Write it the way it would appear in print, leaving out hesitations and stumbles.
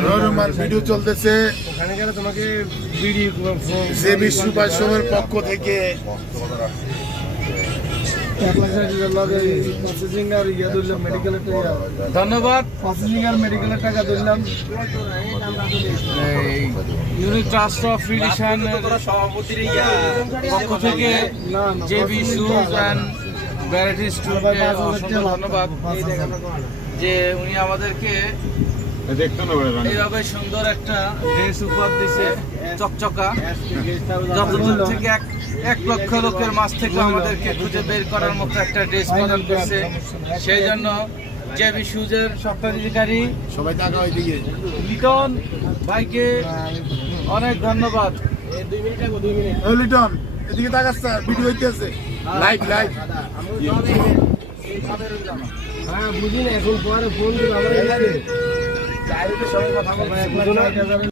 Rahman video চলতেছে ওখানে গেলে তোমাকে বিডি জেবি সুপার শোয়ের পক্ষ থেকে 1,60,000 লাগে প্রসেসিং আর ইয়া দিলাম মেডিকেলের টাকা। ধন্যবাদ। প্রসেসিং আর মেডিকেলের টাকা দিলাম। ইউনিট ট্রাস্ট অফ রিলিশন পক্ষ থেকে জেবি শুজ অ্যান্ড ভ্যারাইটি স্টুডেন্টকে অসংখ্য ধন্যবাদ যে উনি আমাদেরকে এইভাবে সুন্দর একটা ড্রেস উপহার দিছে, চকচকা। যতদূর থেকে 1 লক্ষ লোকের মাঝ থেকে আমাদেরকে খুঁজে বের করার মতো একটা ড্রেস প্রদান করছে। সেই জন্য জেবি শুজের স্বত্বাধিকারী সবাই টাকা ওইদিকে লিটন ভাইকে অনেক ধন্যবাদ। 2 মিনিট আগে 2 মিনিট। ওই লিটন এদিকে তাকাচ্ছে ভিডিও হইতেছে লাইভ লাইভ হ্যাঁ বুঝি না এখন পরে ফোন দিবে আমরা এই লাগে। ডাইরেক্ট সবাই কথা বলবো।